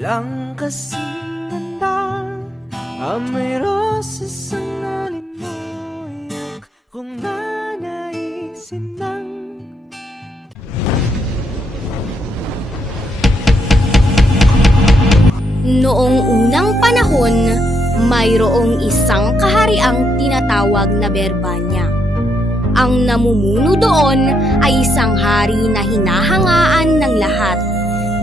ang kasing ganda Amoy roses ang nalimoyak Kung nanaisin lang Noong unang panahon, mayroong isang kahariang tinatawag na Berbanya. Ang namumuno doon ay isang hari na hinahangaan ng lahat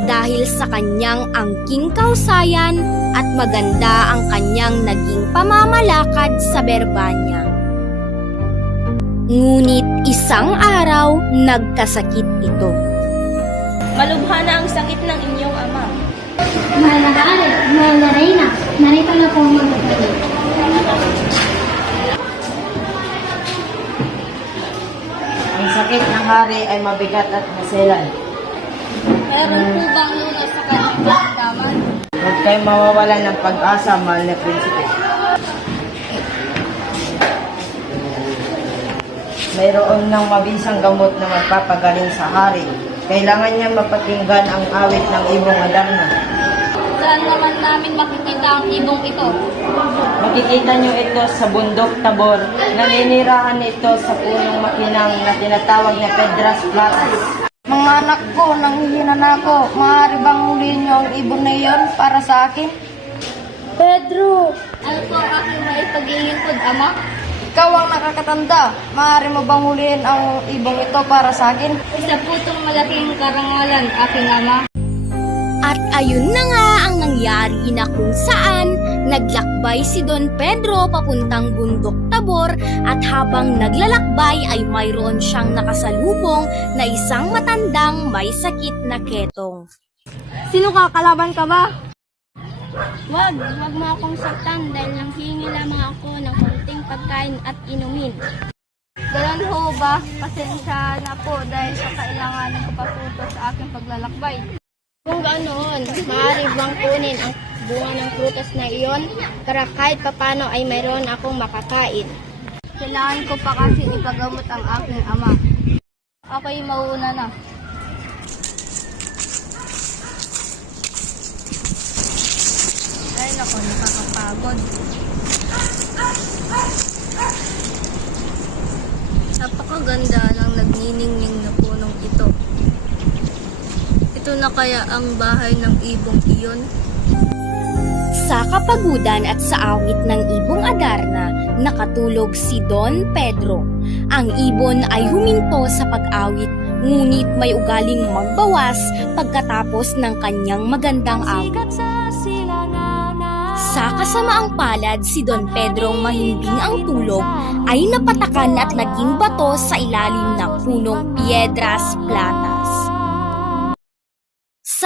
dahil sa kanyang angking kausayan at maganda ang kanyang naging pamamalakad sa Berbanya. Ngunit isang araw, nagkasakit ito. Malubha na ang sakit ng inyong ama. Mahal na mahal na Reyna, narito na po ang magagaling. Ang sakit ng hari ay mabigat at maselan. Meron po bang lunas sa kanyang karamdaman? Huwag kayo mawawalan ng pag-asa, mahal na prinsipe. Mayroon ng mabisang gamot na magpapagaling sa hari. Kailangan niya mapakinggan ang awit ng ibong Adarna. Saan naman namin makikita ang ibong ito? Makikita niyo ito sa bundok Tabor. Naninirahan ito sa punong makinang na tinatawag na Pedras Platas. Mga anak ko, nanghihina na ako. Maaari bang huliin niyo ang ibon na iyon para sa akin? Pedro! Ano po ang aking maipaglilingkod, ama? Ikaw ang nakakatanda. Maaari mo bang huliin ang ibong ito para sa akin? Isa po itong malaking karangalan, aking ama. At ayun na nga ang nangyari na kung saan naglakbay si Don Pedro papuntang bundok Tabor at habang naglalakbay ay mayroon siyang nakasalubong na isang matandang may sakit na ketong. Sino ka? Kalaban ka ba? Wag, wag mo akong saktan dahil nang hingi lamang ako ng konting pagkain at inumin. Ganon ho ba? Pasensya na po dahil sa kailanganin ko patuto sa aking paglalakbay. Kung ganoon, maaari bang kunin ang bunga ng prutas na iyon para kahit papano ay mayroon akong makakain. Kailangan ko pa kasi ipagamot ang aking ama. Ako'y mauuna na. Ay nako, nakakapagod. Napakaganda ng nagniningning na punong ito. Ito na kaya ang bahay ng ibong iyon? Sa kapagudan at sa awit ng ibong Adarna, nakatulog si Don Pedro. Ang ibon ay huminto sa pag-awit, ngunit may ugaling magbawas pagkatapos ng kanyang magandang awit. Sa kasamaang palad, si Don Pedro mahimbing ang tulog ay napatakan at naging bato sa ilalim ng punong Piedras Platas.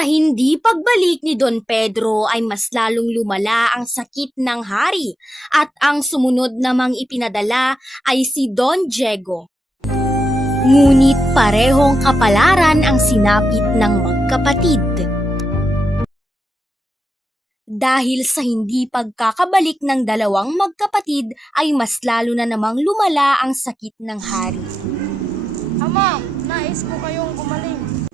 Sa hindi pagbalik ni Don Pedro ay mas lalong lumala ang sakit ng hari at ang sumunod namang ipinadala ay si Don Diego. Ngunit parehong kapalaran ang sinapit ng magkapatid. Dahil sa hindi pagkakabalik ng dalawang magkapatid ay mas lalo na namang lumala ang sakit ng hari. Ama, nais ko kayong gumaling.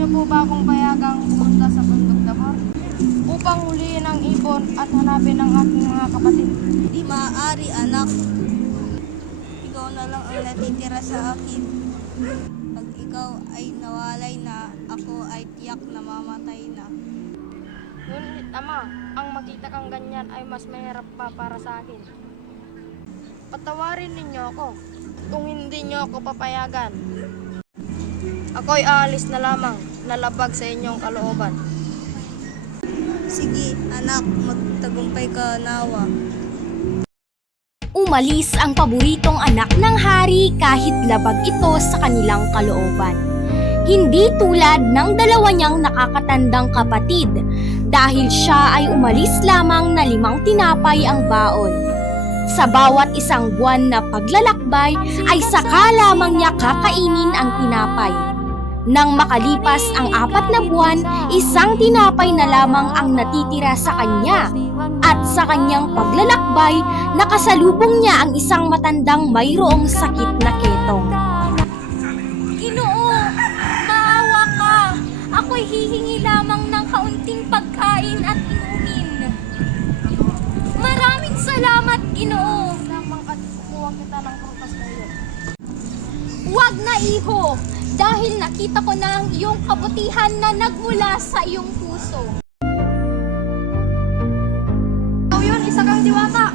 Niyo po ba akong payagang pumunta sa bundok Tabor? Upang huliin ang ibon at hanapin ang aking mga kapatid. Di maaari, anak. Ikaw na lang ang natitira sa akin. Pag ikaw ay nawalay na, ako ay tiyak na mamatay na. Ngunit ama, ang makita kang ganyan ay mas mahirap pa para sa akin. Patawarin ninyo ako kung hindi niyo ako papayagan. Ako'y aalis na lamang, nalabag sa inyong kalooban. Sige, anak, magtagumpay ka nawa. Umalis ang paboritong anak ng hari kahit labag ito sa kanilang kalooban. Hindi tulad ng dalawa niyang nakakatandang kapatid dahil siya ay umalis lamang na limang tinapay ang baon. Sa bawat isang buwan na paglalakbay ay saka lamang niya kakainin ang tinapay. Nang makalipas ang apat na buwan, isang tinapay na lamang ang natitira sa kanya. At sa kanyang paglalakbay, nakasalubong niya ang isang matandang mayroong sakit na ketong. Ginoo, maawa ka! Ako'y hihingi lamang ng kaunting pagkain at inumin. Maraming salamat, Ginoo! Huwag na iho! Dahil nakita ko na ang iyong kabutihan na nagmula sa iyong puso. Ikaw yun, isa kang diwata.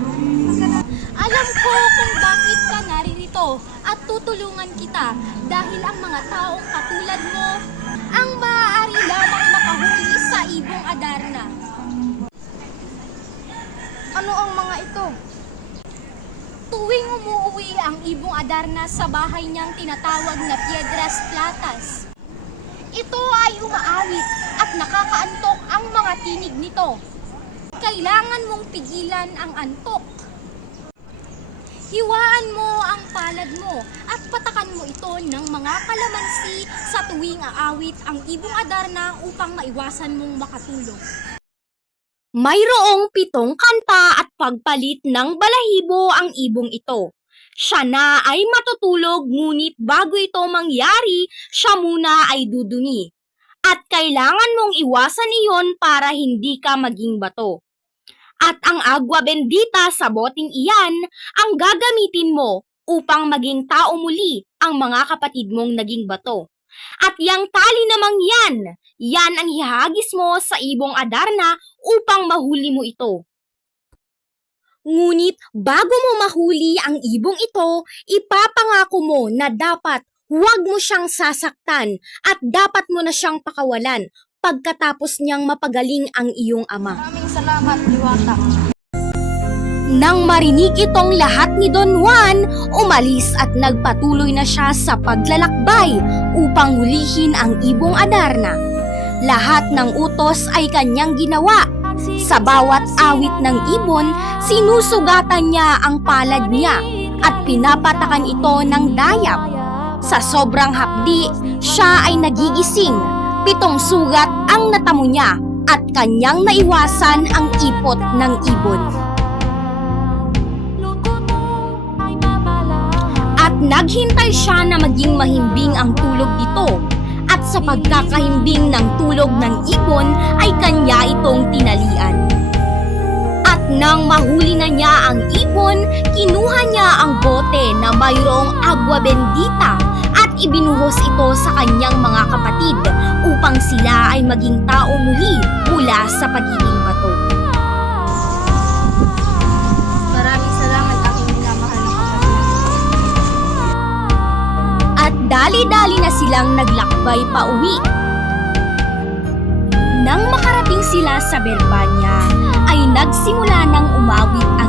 Alam ko kung bakit ka naririto at tutulungan kita dahil ang mga taong katulad mo ang maaari lamang makahuli sa ibong Adarna. Ano ang mga ito? Tuwing umuwi ang ibong Adarna sa bahay niyang tinatawag na Piedras Platas, ito ay umaawit at nakakaantok ang mga tinig nito. Kailangan mong pigilan ang antok. Hiwaan mo ang palad mo at patakan mo ito ng mga kalamansi sa tuwing aawit ang ibong Adarna upang maiwasan mong makatulog. Mayroong pitong kanta at pagpalit ng balahibo ang ibong ito. Siya na ay matutulog ngunit bago ito mangyari, siya muna ay dudumi. At kailangan mong iwasan iyon para hindi ka maging bato. At ang agwa bendita sa boting iyan ang gagamitin mo upang maging tao muli ang mga kapatid mong naging bato. At yang tali namang yan, yan ang hihagis mo sa ibong Adarna upang mahuli mo ito. Ngunit bago mo mahuli ang ibong ito, ipapangako mo na dapat huwag mo siyang sasaktan at dapat mo na siyang pakawalan pagkatapos niyang mapagaling ang iyong ama. Maraming salamat, diwata. Nang marinig itong lahat ni Don Juan, umalis at nagpatuloy na siya sa paglalakbay upang hulihin ang ibong Adarna. Lahat ng utos ay kanyang ginawa. Sa bawat awit ng ibon, sinusugatan niya ang palad niya at pinapatakan ito ng dayap. Sa sobrang hapdi, siya ay nagigising. Pitong sugat ang natamo niya at kanyang naiwasan ang ipot ng ibon. At naghintay siya na maging mahimbing ang tulog nito. At sa pagkakahimbing ng tulog ng ibon ay kanya itong tinalian. At nang mahuli na niya ang ibon, kinuha niya ang bote na mayroong agwa bendita at ibinuhos ito sa kanyang mga kapatid upang sila ay maging tao muli mula sa pagiging bato. Dali-dali na silang naglakbay pa uwi. Nang makarating sila sa Berbanya, ay nagsimula ng umawit ang